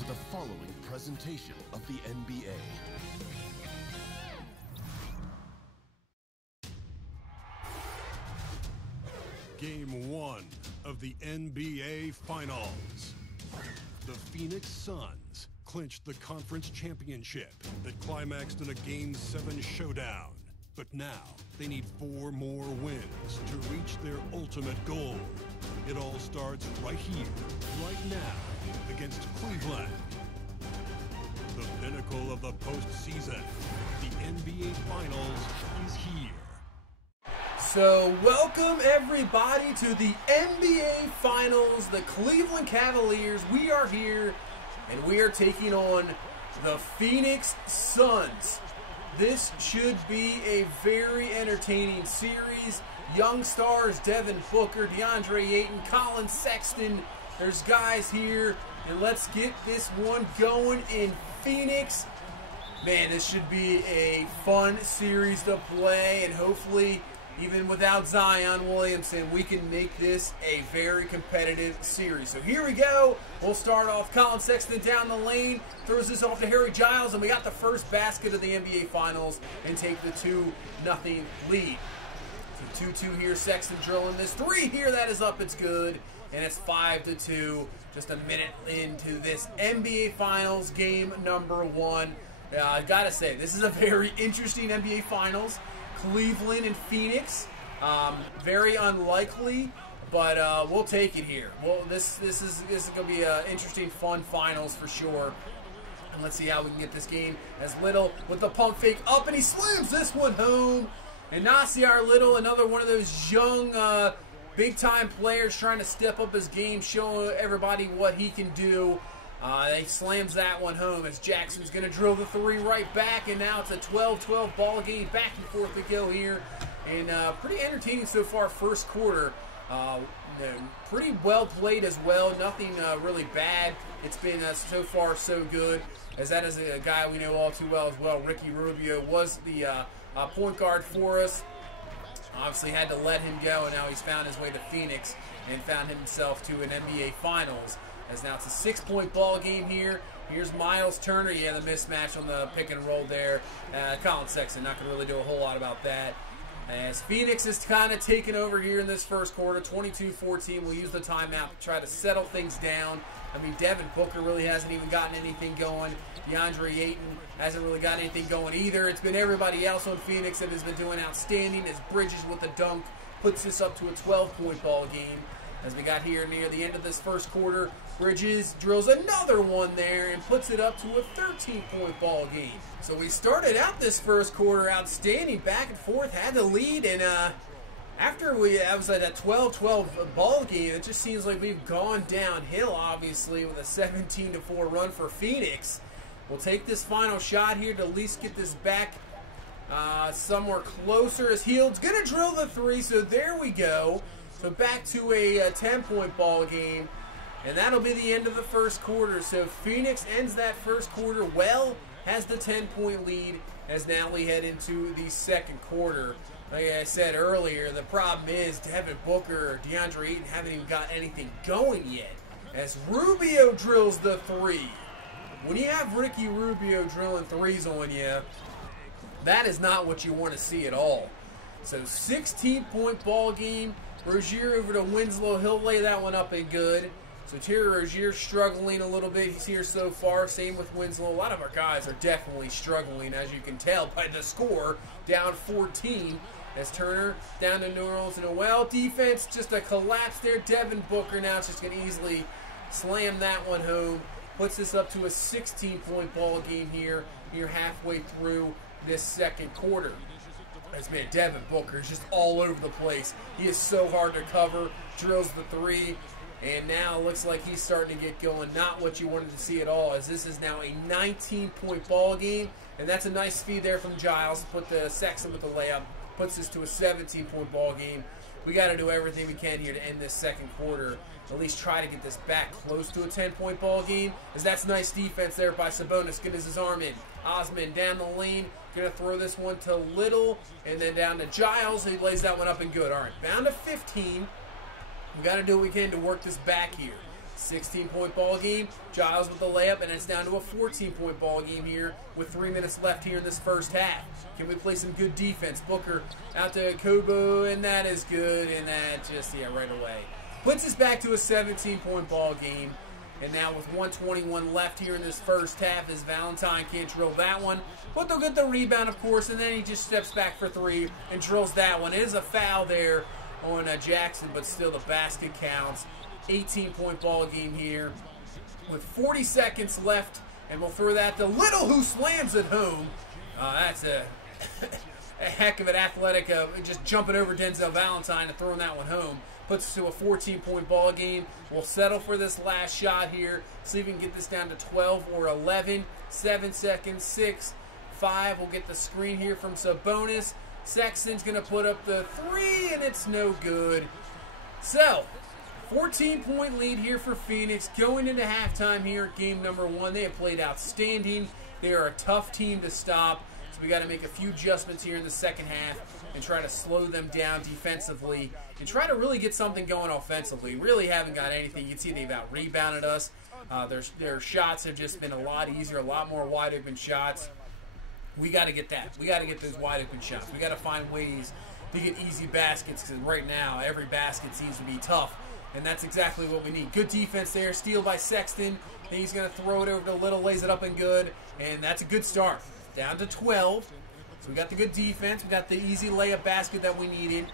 to the following presentation of the NBA. Game 1 of the NBA Finals. The Phoenix Suns clinched the conference championship that climaxed in a Game 7 showdown. But now, they need 4 more wins to reach their ultimate goal. It all starts right here, right now, against Cleveland. The pinnacle of the postseason, the NBA Finals, is here. So, welcome everybody to the NBA Finals, the Cleveland Cavaliers. We are here, and we are taking on the Phoenix Suns. This should be a very entertaining series. Young stars, Devin Booker, DeAndre Ayton, Colin Sexton. There's guys here, and let's get this one going in Phoenix. Man, this should be a fun series to play, and hopefully, even without Zion Williamson, we can make this a very competitive series. So here we go. We'll start off. Colin Sexton down the lane, throws this off to Harry Giles, and we got the first basket of the NBA Finals and take the 2-0 lead. So 2-2 here. Sexton drilling this 3 here. That is up. It's good. And it's 5-2. Just a minute into this NBA Finals game number 1. I gotta say, this is a very interesting NBA Finals. Cleveland and Phoenix, very unlikely, but we'll take it here. Well, this is going to be an interesting, fun finals for sure. And let's see how we can get this game. As Little with the pump fake up, and he slams this one home. And Nasir Little, another one of those young, big-time players trying to step up his game, show everybody what he can do. He slams that one home as Jackson's going to drill the 3 right back, and now it's a 12-12 ball game. Back and forth we go here, and pretty entertaining so far first quarter. Pretty well played as well. Nothing really bad. It's been so far so good, as that is a guy we know all too well as well. Ricky Rubio was the point guard for us. Obviously had to let him go, and now he's found his way to Phoenix and found himself to an NBA Finals. As now it's a 6-point ball game here. Here's Miles Turner. Yeah, the mismatch on the pick and roll there. Colin Sexton, not going to really do a whole lot about that. As Phoenix is kind of taking over here in this first quarter, 22-14. We'll use the timeout to try to settle things down. I mean, Devin Booker really hasn't even gotten anything going. DeAndre Ayton hasn't really got anything going either. It's been everybody else on Phoenix that has been doing outstanding. As Bridges with the dunk puts this up to a 12-point ball game. As we got here near the end of this first quarter, Bridges drills another one there and puts it up to a 13-point ball game. So we started out this first quarter outstanding, back and forth, had the lead, and after I was at a 12-12 ball game, it just seems like we've gone downhill, obviously, with a 17-4 run for Phoenix. We'll take this final shot here to at least get this back somewhere closer, as Hield's going to drill the 3, so there we go. So back to a 10-point ball game, and that'll be the end of the first quarter. So Phoenix ends that first quarter well, has the 10-point lead, as now we head into the second quarter. Like I said earlier, the problem is Devin Booker or DeAndre Ayton haven't even got anything going yet, as Rubio drills the 3. When you have Ricky Rubio drilling 3s on you, that is not what you want to see at all. So 16-point ball game. Rozier over to Winslow. He'll lay that one up and good. So Terry Rozier struggling a little bit here so far. Same with Winslow. A lot of our guys are definitely struggling, as you can tell by the score. Down 14 as Turner down to Nerlens Noel. Defense, just a collapse there. Devin Booker now is just going to easily slam that one home. Puts this up to a 16-point ball game here halfway through this second quarter. As man, Devin Booker is just all over the place. He is so hard to cover. Drills the 3, and now it looks like he's starting to get going. Not what you wanted to see at all, as this is now a 19-point ball game, and that's a nice speed there from Giles. Put the Sexton with the layup. Puts this to a 17-point ball game. We got to do everything we can here to end this second quarter. At least try to get this back close to a 10-point ball game, as that's nice defense there by Sabonis. Getting his arm in. Osman down the lane. Going to throw this one to Little, and then down to Giles. He lays that one up and good. All right, down to 15. We got to do what we can to work this back here. 16-point ball game. Giles with the layup, and it's down to a 14-point ball game here with 3 minutes left here in this first half. Can we play some good defense? Booker out to Kobo, and that is good, and that just, right away. Puts us back to a 17-point ball game. And now with 1:21 left here in this first half, as Valentine can't drill that one. But they'll get the rebound, of course, and then he just steps back for three and drills that one. It is a foul there on Jackson, but still the basket counts. 18-point ball game here with 40 seconds left, and we'll throw that to Little, who slams it home. That's a heck of an athletic, just jumping over Denzel Valentine and throwing that one home. Puts us to a 14-point ball game. We'll settle for this last shot here. See if we can get this down to 12 or 11. 7 seconds, 6, 5. We'll get the screen here from Sabonis. Sexton's going to put up the 3, and it's no good. So, 14-point lead here for Phoenix. Going into halftime here at game number 1. They have played outstanding. They are a tough team to stop. So we got to make a few adjustments here in the second half and try to slow them down defensively and try to really get something going offensively. Really haven't got anything. You can see they've out-rebounded us. Their shots have just been a lot easier, a lot more wide-open shots. We got to get that. We got to get those wide-open shots. We got to find ways to get easy baskets, because right now every basket seems to be tough, and that's exactly what we need. Good defense there. Steal by Sexton. Then he's going to throw it over to Little, lays it up and good, and that's a good start. Down to 12. So we got the good defense. We got the easy layup basket that we needed.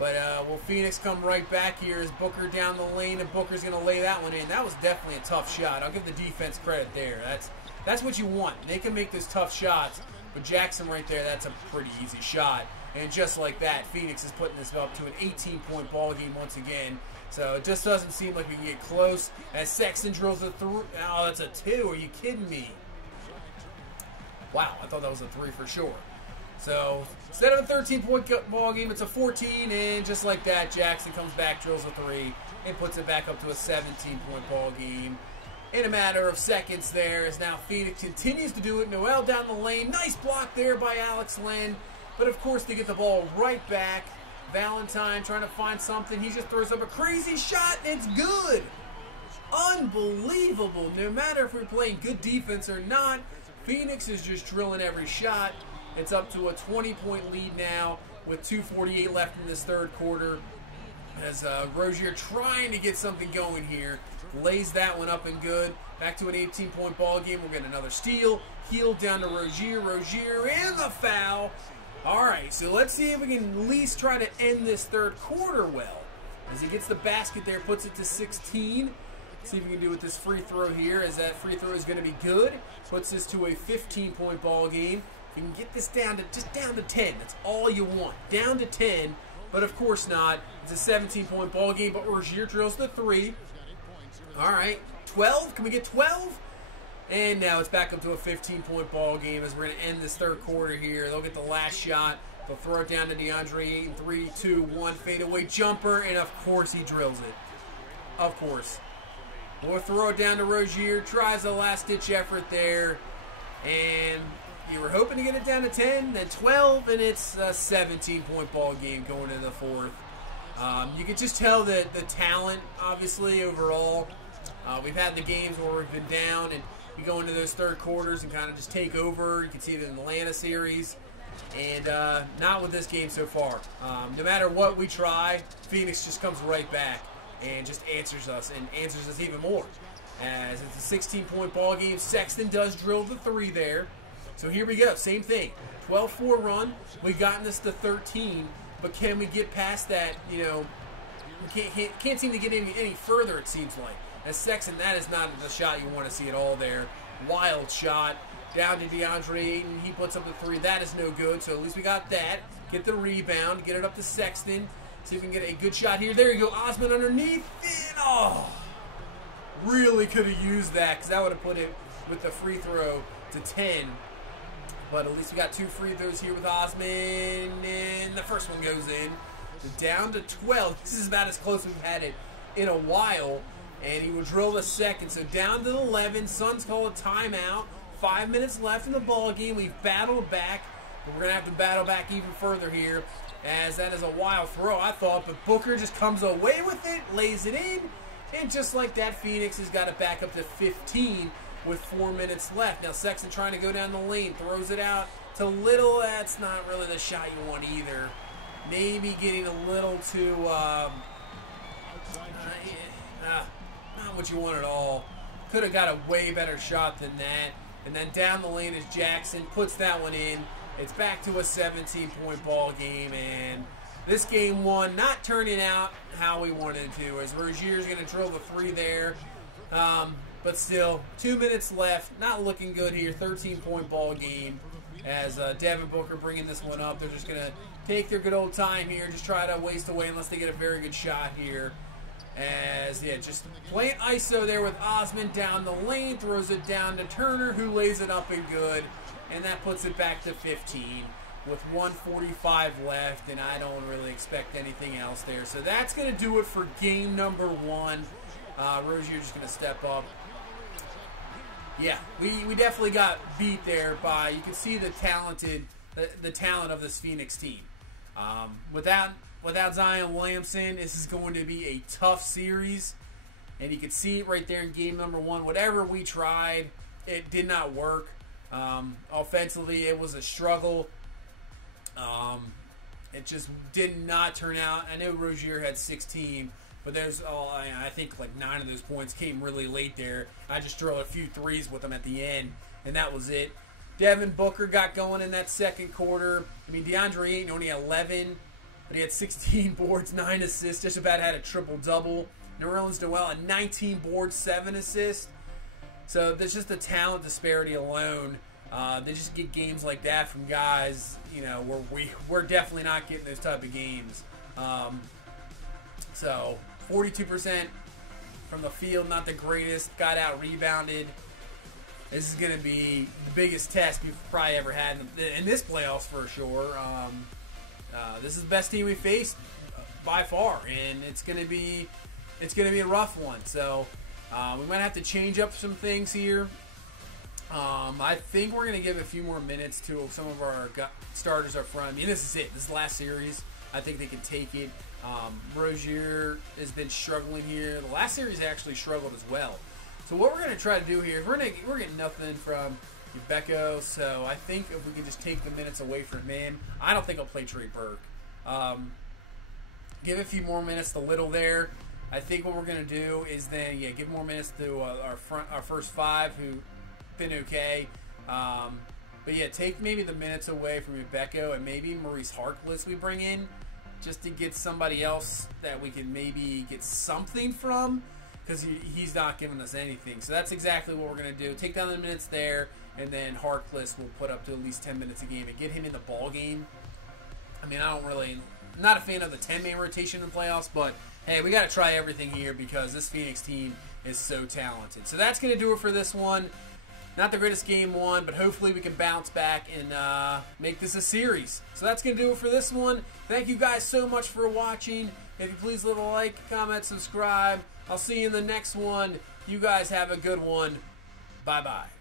But will Phoenix come right back here as Booker down the lane, and Booker's going to lay that one in. That was definitely a tough shot. I'll give the defense credit there. That's what you want. They can make those tough shots. But Jackson right there, that's a pretty easy shot. And just like that, Phoenix is putting this up to an 18-point ball game once again. So it just doesn't seem like we can get close. As Sexton drills a 3. Oh, that's a 2. Are you kidding me? Wow, I thought that was a 3 for sure. So instead of a 13-point ball game, it's a 14, and just like that, Jackson comes back, drills a 3, and puts it back up to a 17-point ball game. In a matter of seconds there, as now Phoenix continues to do it. Noel down the lane. Nice block there by Alex Len. But of course, they get the ball right back. Valentine trying to find something. He just throws up a crazy shot, and it's good. Unbelievable. No matter if we're playing good defense or not, Phoenix is just drilling every shot. It's up to a 20-point lead now with 2:48 left in this third quarter. As Rozier trying to get something going here. Lays that one up and good. Back to an 18-point ball game. We'll get another steal. Heel down to Rozier. Rozier and the foul. All right, so let's see if we can at least try to end this third quarter well. As he gets the basket there, puts it to 16. See if we can do with this free throw here, as that free throw is going to be good. Puts this to a 15-point ball game. You can get this down to 10. That's all you want. Down to 10, but of course not. It's a 17-point ball game, but Rozier drills the 3. All right, 12. Can we get 12? And now it's back up to a 15-point ball game as we're going to end this third quarter here. They'll get the last shot. They'll throw it down to DeAndre Ayton. 3, 2, 1, fadeaway jumper, and of course he drills it. Of course. We'll throw it down to Rozier. Tries a last-ditch effort there. And you were hoping to get it down to 10, then 12, and it's a 17-point ball game going into the fourth. You could just tell that the talent, obviously, overall. We've had the games where we've been down, and we go into those third quarters and kind of just take over. You can see it in the Atlanta series. And not with this game so far. No matter what we try, Phoenix just comes right back and just answers us, and answers us even more. As it's a 16-point ball game, Sexton does drill the 3 there. So here we go, same thing. 12-4 run. We've gotten this to 13, but can we get past that? You know, we can't seem to get any further, it seems like. As Sexton, that is not the shot you want to see at all there. Wild shot. Down to DeAndre Ayton. He puts up the 3. That is no good, so at least we got that. Get the rebound. Get it up to Sexton. See if we can get a good shot here. There you go. Osman underneath. And, oh, really could have used that, because that would have put it with the free throw to 10. But at least we got 2 free throws here with Osman, and the first one goes in. So down to 12. This is about as close as we've had it in a while. And he will drill the second. So down to 11. Suns call a timeout. 5 minutes left in the ball game. We've battled back, but we're going to have to battle back even further here, as that is a wild throw, I thought, but Booker just comes away with it, lays it in, And just like that, Phoenix has got it back up to 15 with 4 minutes left. Now Sexton trying to go down the lane, throws it out to Little. That's not really the shot you want either. Maybe getting a little too, not what you want at all. Could have got a way better shot than that. And then down the lane is Jackson, puts that one in. It's back to a 17-point ball game, and this game one not turning out how we wanted it to, as Rozier's going to drill the three there. But still, 2 minutes left. Not looking good here. 13-point ball game. As Devin Booker bringing this one up. They're just going to take their good old time here. Just try to waste away unless they get a very good shot here. As, yeah, just playing ISO there with Osman down the lane. Throws it down to Turner, who lays it up and good. And that puts it back to 15 with 1:45 left. And I don't really expect anything else there. So that's going to do it for game number one. Rozier's just going to step up. Yeah, we definitely got beat there by, you can see the talent of this Phoenix team. Without Zion Williamson, this is going to be a tough series. And you can see it right there in game number one. Whatever we tried, it did not work. Offensively, it was a struggle. It just did not turn out. I know Rozier had 16. But there's, I think like 9 of those points came really late there. I just drilled a few threes with them at the end, and that was it. Devin Booker got going in that second quarter. I mean, DeAndre Ayton only had 11, but he had 16 boards, 9 assists, just about had a triple-double. Nerlens Noel had 19 boards, 7 assists. So there's just the talent disparity alone. They just get games like that from guys, you know, where we're definitely not getting those type of games. So 42% from the field, not the greatest. Got out rebounded. This is going to be the biggest test we've probably ever had in this playoffs for sure. This is the best team we faced by far, and it's going to be a rough one. So we might have to change up some things here. I think we're going to give a few more minutes to some of our starters up front. I mean, this is it. This is the last series. I think they can take it. Rozier has been struggling here. The last series actually struggled as well. So what we're going to try to do here is we're getting nothing from Ubeko. So I think if we can just take the minutes away from him, I don't think I'll play Trey Burke. Give a few more minutes to Little there. I think what we're going to do is then give more minutes to our first five who've been okay. But yeah, take maybe the minutes away from Ubeko and maybe Maurice Harkless we bring in, just to get somebody else that we can maybe get something from, because he's not giving us anything. So that's exactly what we're going to do. Take down the minutes there, and then Harkless will put up to at least 10 minutes a game and get him in the ball game. I mean, I'm not a fan of the 10-man rotation in the playoffs, but hey, we got to try everything here because this Phoenix team is so talented. So that's going to do it for this one. Not the greatest game one, but hopefully we can bounce back and make this a series. So that's going to do it for this one. Thank you guys so much for watching. If you please leave a like, comment, subscribe. I'll see you in the next one. You guys have a good one. Bye-bye.